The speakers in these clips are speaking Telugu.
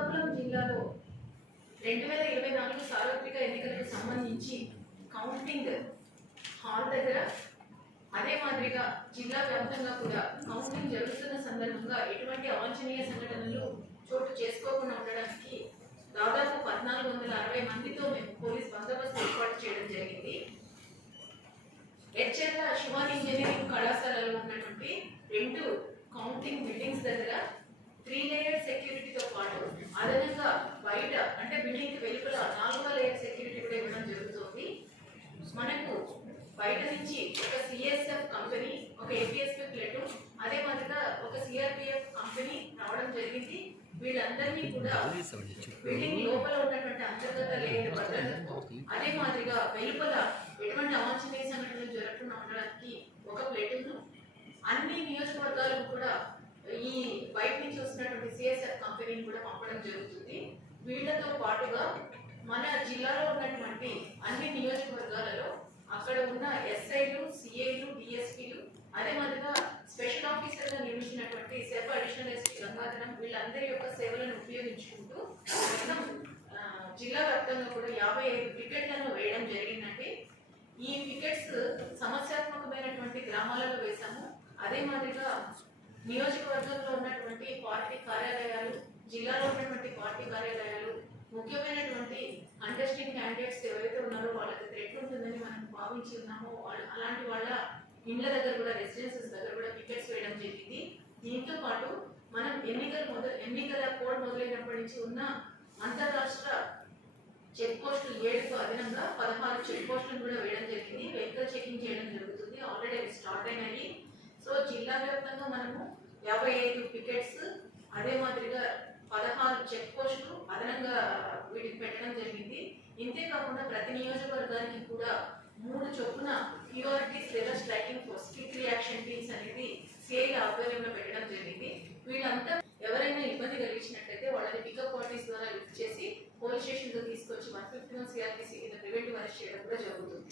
శ్రీకాకుళం జిల్లాలో 2024 సార్వత్రిక ఎన్నికలకు సంబంధించి కౌంటింగ్ హాల్ దగ్గర అదే మాదిరిగా జిల్లా వ్యాప్తంగా కూడా కౌంటింగ్ జరుగుతున్న సందర్భంగా ఎటువంటి అవాంఛనీయ సంఘటనలు చోటు చేసుకోకుండా ఉండడానికి దాదాపు 1460 మందితో మేము పోలీస్ బందోబస్తు ఏర్పాటు చేయడం జరిగింది. ఎచ్చెర్ల శివాని ఇంజనీరింగ్ కళాశాలలో ఉన్నటువంటి 2 కౌంటింగ్ బిల్డింగ్స్ దగ్గర 3 లేయర్ సెక్యూరిటీతో పాటు అదనంగా బయట అంటే బిల్డింగ్ వెలుపల 4వ లేయర్ సెక్యూరిటీ కూడా ఇవ్వడం జరుగుతుంది. మనకు బయట నుంచి ఒక సిఎస్ఎఫ్ కంపెనీ, ఒక ఏపీఎస్పీ ప్లేటూన్, అదే మాదిరిగా ఒక సిఆర్పిఎఫ్ కంపెనీ రావడం జరిగింది. వీళ్ళందరినీ కూడా బిల్డింగ్ లోపల ఉన్నటువంటి అంతర్గత లేయర్ భద్రతకు, అదే మాదిరిగా వెలుపల ఎటువంటి అవాంఛనీయ సంఘటనలు జరగకుండా ఉండడానికి ఒక ప్లేటూన్, అన్ని నియోజకవర్గాలకు కూడా ఈ బయట నుంచి వస్తున్నటువంటి సిఎస్ఎఫ్ కంపెనీని కూడా పంపడం జరుగుతుంది. వీళ్లతో పాటుగా మన జిల్లాలో ఉన్నటువంటి అన్ని నియోజకవర్గాలలో అక్కడ ఉన్న ఎస్ఐలు, సిఐలు, డిఎస్పీలు, అదే మాదిరిగా స్పెషల్ ఆఫీసర్గా నియమించినటువంటి సెర్వ్ అడిషనల్ ఎస్పీ గంగాధరం, వీళ్ళందరి యొక్క సేవలను ఉపయోగించుకుంటూ జిల్లా వ్యాప్తంగా కూడా 55 పికెట్లను వేయడం జరిగిందండి. ఈ పికెట్స్ సమస్యాత్మకమైనటువంటి గ్రామాలలో వేశాము. అదే మాదిరిగా నియోజకవర్గంలో ఉన్నటువంటి పార్టీ కార్యాలయాలు, జిల్లాలో ఉన్నటువంటి పార్టీ కార్యాలయాలు, ముఖ్యమైనటువంటి కంటెస్టింగ్ క్యాండిడేట్స్ ఎవరైతే ఉన్నారో వాళ్ళకి థ్రెట్ ఉంటుందని మనం భావించి ఉన్నామో అలాంటి వాళ్ళ ఇండ్ల దగ్గర కూడా, రెసిడెన్సెస్ దగ్గర కూడా పికెట్స్ వేయడం జరిగింది. దీంతో పాటు మనం ఎన్నికల కోడ్ మొదలైనప్పటి నుంచి ఉన్న అంతర్రాష్ట్ర చెక్ పోస్టులు 7కు అదనంగా 16 చెక్ పోస్టులను కూడా వేయడం జరిగింది. వెహికల్ చెకింగ్ చేయడం జరుగుతుంది. ఆల్రెడీ అవి స్టార్ట్ అయినాయి. సో జిల్లా వ్యాప్తంగా మనము 55 పికెట్స్, అదే మాదిరిగా 16 చెక్ పోస్టులు అదనంగా వీటికి పెట్టడం జరిగింది. ఇంతే కాకుండా ప్రతి నియోజకవర్గానికి కూడా 3 చొప్పున ప్యూరిటీస్ లేదా striking force, quick reaction teams అనేది సిఐల ఆధ్వర్యంలో పెట్టడం జరిగింది. వీళ్ళంతా ఎవరైనా ఇబ్బంది కలిగించినట్లయితే వాళ్ళని పికప్ పార్టీస్ ద్వారా లిఫ్ట్ చేసి పోలీస్ స్టేషన్లో తీసుకొచ్చి 151 సిఆర్పిసి కింద ప్రివెంటివ్ అరెస్ట్ చేయడం కూడా జరుగుతుంది.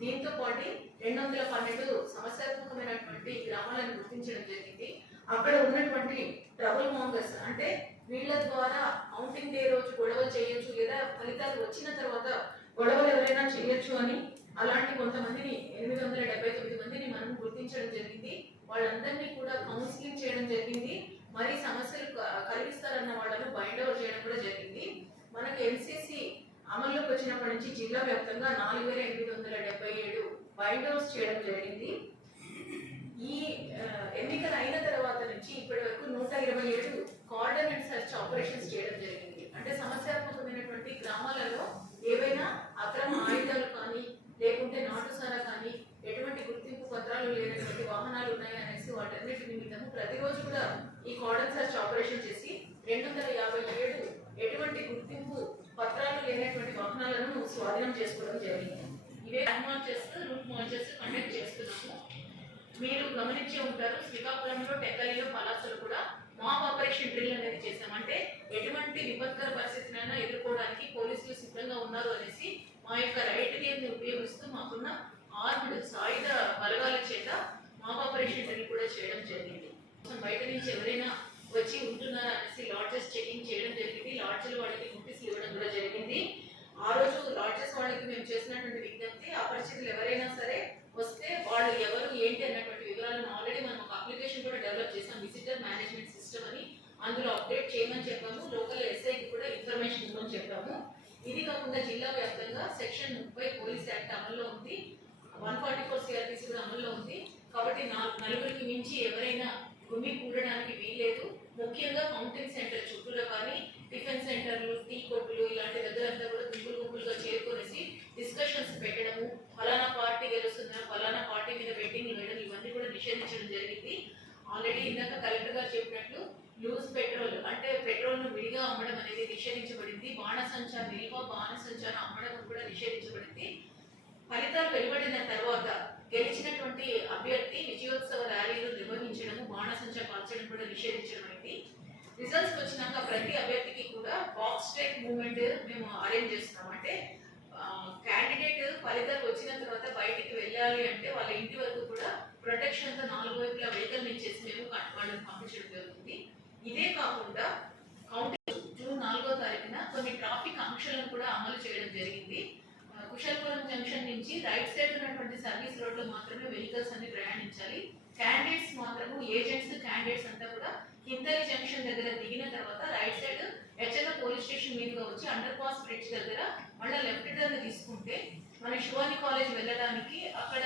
దీంతో పాటు 212 సమస్యాత్మకమైనటువంటి గ్రామాలను గుర్తించడం జరిగింది. అక్కడ ఉన్నటువంటి ట్రబుల్ మాంగర్స్, అంటే వీళ్ళ ద్వారా కౌంటింగ్ డే రోజు గొడవలు చేయొచ్చు లేదా ఫలితాలు వచ్చిన తర్వాత గొడవలు ఎవరైనా చేయొచ్చు అని అలాంటి కొంతమందిని 879 మందిని మనం గుర్తించడం జరిగింది. వాళ్ళందరినీ కూడా కౌన్సిలింగ్ చేయడం జరిగింది. మరి సమస్యలు కలిగిస్తారన్న వాళ్ళను బైండ్ ఓవర్ చేయడం కూడా జరిగింది. మనకు ఎన్సీసీ అమల్లోకి వచ్చినప్పటి నుంచి జిల్లా వ్యాప్తంగా 4877 బైండ్ ఓవర్స్ చేయడం జరిగింది. ఈ ఎన్నికలు అయిన తర్వాత నుంచి ఇప్పటి వరకు 127 కార్డన్ అండ్ సర్చ్ ఆపరేషన్స్ చేయడం జరిగింది. అంటే సమస్యాత్మకమైనటువంటి గ్రామాలలో ఏవైనా అక్రమ ఆయుధాలు కానీ, లేకుంటే నాటుసారా కానీ, ఎటువంటి గుర్తింపు పత్రాలు లేనటువంటి వాహనాలు ఉన్నాయనేసి వాటన్నిటి నిమిత్తము ప్రతిరోజు కూడా ఈ కార్డన్ సర్చ్ ఆపరేషన్ చేసి 257 ఎటువంటి గుర్తింపు పత్రాలు లేనటువంటి వాహనాలను స్వాధీనం చేసుకోవడం జరిగింది. ఇవే మార్చెస్, రూట్ మార్చెస్ కండక్ట్ చేస్తున్నాము. మీరు గమనించే ఉంటారు, శ్రీకాకుళంలో, టెక్కలిలో, పలాసలో కూడా మాబ్ ఆపరేషన్ డ్రిల్ అనేది చేశాం. అంటే ఎటువంటి విపత్కర పరిస్థితులైనా ఎదుర్కోవడానికి పోలీసులు సిద్ధంగా ఉన్నారు అనేసి మా యొక్క రైట్ గేమ్ని ఉపయోగిస్తూ మాకున్న ఆర్మ్డ్ సాయుధ బలగాల చేత మాబ్ ఆపరేషన్ డ్రిల్ కూడా చేయడం జరిగింది. బయట నుంచి ఎవరైనా వచ్చి ఉంటున్నారా అనేసి లాడ్జెస్ చెకింగ్ చేయడం జరిగింది. లాడ్జ్ల వాళ్ళకి నోటీసులు ఇవ్వడం కూడా జరిగింది. ఆ రోజు లాడ్జెస్ వాళ్ళకి మేము చేసినటువంటి విజ్ఞప్తి, అపరిచితులు ఎవరైనా సరే వస్తే వాళ్ళు ఎవరు ఏంటి అన్నటువంటి వివరాలను ఆల్రెడీ మనం ఒక అప్లికేషన్ కూడా డెవలప్ చేసాం, విజిటర్ మేనేజ్మెంట్ సిస్టమ్ అని. అందులో అప్డేట్ చేయమని చెప్పాము. లోకల్ ఎస్ఐకి కూడా ఇన్ఫర్మేషన్ ఇవ్వమని చెప్పాము. ఇది కాకుండా జిల్లా వ్యాప్తంగా సెక్షన్ 30 పోలీస్ యాక్ట్ అమల్లో ఉంది, 144 సిఆర్పిసి కూడా అమల్లో ఉంది. కాబట్టి 4 మించి ఎవరైనా గుమ్మి కూడడానికి వీల్లేదు. ముఖ్యంగా కౌంటింగ్ సెంటర్ చుట్టూలో కానీ, టిఫిన్ సెంటర్లు, టీ కొట్టులు ఇలాంటి దగ్గర అంతా కూడా గుంపులుగా చేరుకొనేసి డిస్కషన్స్ పెట్టడము, ఫలానా పార్టీ గెలుస్తున్నా, ఫలానా పార్టీ మీద బెట్టింగ్లు వేయడం, ఇవన్నీ కూడా నిషేధించడం జరిగింది. ఆల్రెడీ ఇందాక కలెక్టర్ గారు చెప్పినట్లు లూజ్ పెట్రోల్, అంటే పెట్రోల్ను విడిగా అమ్మడం అనేది నిషేధించబడింది. బాణసంచా నిల్వ, బాణసంచాను అమ్మడం కూడా నిషేధించబడింది. ఫలితాలు వెలువడిన తర్వాత గెలిచినటువంటి అభ్యర్థి విజయోత్సవ ర్యాలీలు నిర్వహించడము, బాణసంచా కాల్చడం కూడా నిషేధించబడింది. రిజల్ట్స్ వచ్చినాక ప్రతి అభ్యర్థికి కూడా బాక్స్ ట్రెక్ మూవ్మెంట్ మేము అరేంజ్ చేస్తున్నాం. అంటే క్యాండిడేట్ ఫలితాలు వచ్చిన తర్వాత బయటికి వెళ్ళాలి అంటే వాళ్ళ ఇంటి వరకు కూడా ప్రొటెక్షన్ తో 4 వైపులా వెహికల్ నుంచి మేము వాళ్ళని పంపించడం జరుగుతుంది. ఇదే కాకుండా కౌంటింగ్ జూన్ ఆంక్షలను కూడా అమలు చేయడం జరిగింది. కుషల్పురం జంక్షన్ నుంచి రైట్ సైడ్ ఉన్నటువంటి సర్వీస్ రోడ్ లో మాత్రమే వెహికల్స్ అన్ని ప్రయాణించాలి. క్యాండిడేట్స్ మాత్రము ఏజెంట్స్ క్యాండిడేట్స్ అంతా కూడా కిందరి జంక్షన్ దగ్గర దిగిన తర్వాత right side HL police station మీదుగా వచ్చి అండర్ పాస్ బ్రిడ్జ్ దగ్గర మళ్ళీ లెఫ్ట్ టర్న్ తీసుకుంటే మన శివాని కాలేజ్ వెళ్ళడానికి అక్కడ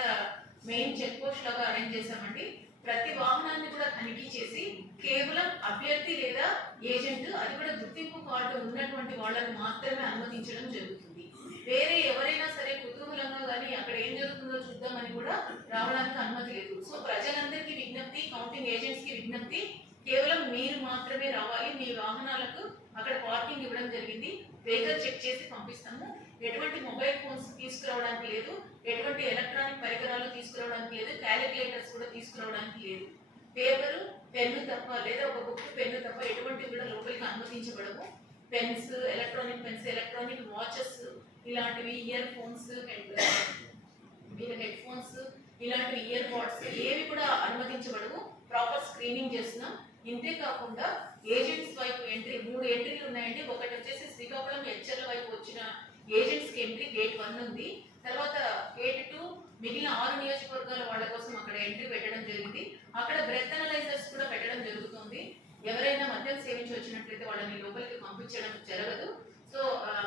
మెయిన్ చెక్ పోస్ట్ లాగా అరేంజ్ చేశామండి. ప్రతి వాహనాన్ని కూడా తనిఖీ చేసి కేవలం అభ్యర్థి లేదా ఏజెంట్, అది కూడా గుర్తింపు కార్డు ఉన్నటువంటి వాళ్ళని మాత్రమే అనుమతించడం జరుగుతుంది. వేరే ఎవరైనా సరే కుతూహలంగా కానీ అక్కడ ఏం జరుగుతుందో చూద్దామని కూడా రావడానికి అనుమతి లేదు. సో ప్రజలందరికీ విజ్ఞప్తి, కౌంటింగ్ ఏజెంట్స్ కి విజ్ఞప్తి, కేవలం మీరు మాత్రమే రావాలి. మీ వాహనాలకు అక్కడ పార్కింగ్ ఇవ్వడం జరిగింది. వెహికల్ చెక్ చేసి పంపిస్తాము. ఎటువంటి మొబైల్ ఫోన్స్ తీసుకురావడానికి లేదు, ఎటువంటి ఎలక్ట్రానిక్ పరికరాలు తీసుకురావడానికి లేదు, క్యాలిక్యులేటర్స్ కూడా తీసుకురావడానికి లేదు. పేపరు పెన్ను తప్ప లేదా ఒక బుక్ పెన్ను తప్ప ఎటువంటి కూడా లోపలికి అనుమతించబడము. Pens, electronic pens, electronic watches ఇలాంటివి, ఇయర్ ఫోన్స్, హెడ్ ఫోన్స్ ఇలాంటివి, ఇయర్ పాడ్స్ ఏవి కూడా అనుమతించబడవు. ప్రాపర్ స్క్రీనింగ్ చేస్తున్నాం. ఇంతే కాకుండా ఏజెంట్స్ వైపు ఎంట్రీ 3 ఎంట్రీలు ఉన్నాయండి. ఒకటి వచ్చేసి శ్రీకాకుళం హెచ్ఎల్ వైపు వచ్చిన ఏజెంట్స్ కి ఎంట్రీ గేట్ 1 ఉంది. తర్వాత గేట్ 2 మిగిలిన 6 నియోజకవర్గాల వాళ్ళ కోసం అక్కడ ఎంట్రీ పెట్టడం జరిగింది. అక్కడ బ్రెత్ అనలైజర్స్ కూడా పెట్టడం జరుగుతుంది. ఎవరైనా మద్యం సేవించి వచ్చినట్లయితే వాళ్ళని లోపలికి పంపించడం జరగదు. సో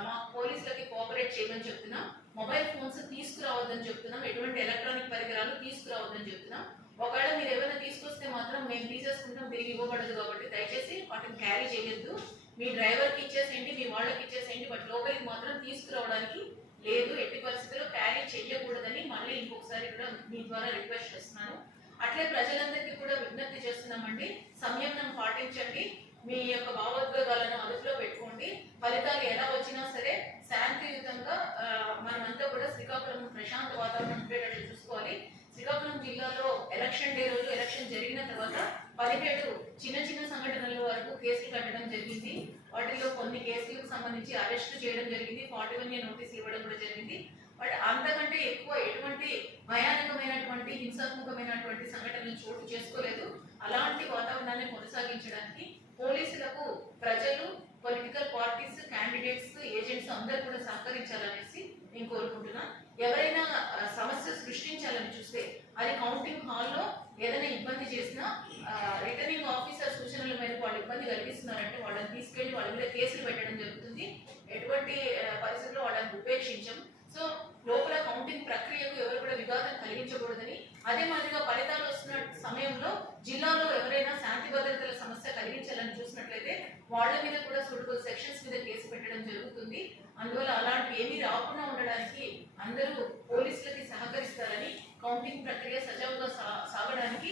మా పోలీసులకి కోఆపరేట్ చేయమని చెప్తున్నాం. మొబైల్ ఫోన్స్ తీసుకురావద్దని చెప్తున్నాం. ఎటువంటి ఎలక్ట్రానిక్ పరికరాలు తీసుకురావద్దని చెప్తున్నాం. ఒకవేళ మీరు ఏమైనా తీసుకొస్తే మాత్రం మేము తీసేసుకుంటాం, తిరిగి ఇవ్వబడదు. కాబట్టి దయచేసి వాటిని క్యారీ చేయొద్దు. మీ డ్రైవర్కి ఇచ్చేసేయండి, మీ వాళ్ళకి ఇచ్చేసేయండి, బట్ లోపలికి మాత్రం తీసుకురావడానికి లేదు. ఎట్టి పరిస్థితుల్లో క్యారీ చేయకూడదని మళ్ళీ ఇంకొకసారి కూడా మీ ద్వారా రిక్వెస్ట్ చేస్తున్నాను. అట్లే ప్రజలందరికీ కూడా విజ్ఞప్తి చేస్తున్నామండి, సంయమనం పాటించండి. మీ యొక్క భావోద్వేగాలను అదుపులో పెట్టుకోండి. ఫలితాలు ఎలా వచ్చినా సరే శాంతియుతంగా మనమంతా కూడా శ్రీకాకుళం ప్రశాంత వాతావరణం ఉండేటట్లు చూసుకోవాలి. శ్రీకాకుళం జిల్లాలో ఎలక్షన్ డే రోజు ఎలక్షన్ జరిగిన తర్వాత 17 చిన్న చిన్న సంఘటనల వరకు కేసులు కట్టడం జరిగింది. వాటిలో కొన్ని కేసులకు సంబంధించి అరెస్ట్ చేయడం జరిగింది, 41 నోటీసులు ఇవ్వడం కూడా జరిగింది. బట్ అంతకంటే ఎక్కువ ఎటువంటి భయానకమైనటువంటి హింసాత్మకమైనటువంటి సంఘటనలు చోటు చేసుకోలేదు. అలాంటి వాతావరణాన్ని కొనసాగించడానికి పోలీసులకు ప్రజలు, పొలిటికల్ పార్టీస్, క్యాండిడేట్స్, ఏజెంట్స్ అందరూ కూడా సహకరించాలనేసి నేను కోరుకుంటున్నా. ఎవరైనా సమస్య సృష్టించాలని చూస్తే అది కౌంటింగ్ హాల్లో ఏదైనా ఇబ్బంది చేసినా రిటర్నింగ్ ఆఫీసర్ సూచనల మేరకు వాళ్ళు ఇబ్బంది కలిగిస్తున్నారంటే వాళ్ళని తీసుకెళ్లి వాళ్ళ మీద కేసులు పెట్టడం జరుగుతుంది. ఎటువంటి పరిస్థితుల్లో వాళ్ళని ఉపేక్షించం. సో లోపల కౌంటింగ్ ప్రక్రియకు ఎవరు కూడా విఘాతం కలిగించకూడదని, అదే మాదిరిగా ఫలితాలు వస్తున్న సమయంలో జిల్లాలో ఎవరైనా శాంతి భద్రతల సమస్య కలిగించాలని చూసినట్లయితే వాళ్ళ మీద కూడా సూటబుల్ సెక్షన్స్ మీద కేసు పెట్టడం జరుగుతుంది. అందువల్ల అలాంటి ఏమీ రాకుండా ఉండడానికి అందరూ పోలీసులకి సహకరిస్తారని, కౌంటింగ్ ప్రక్రియ సజావుగా సాగడానికి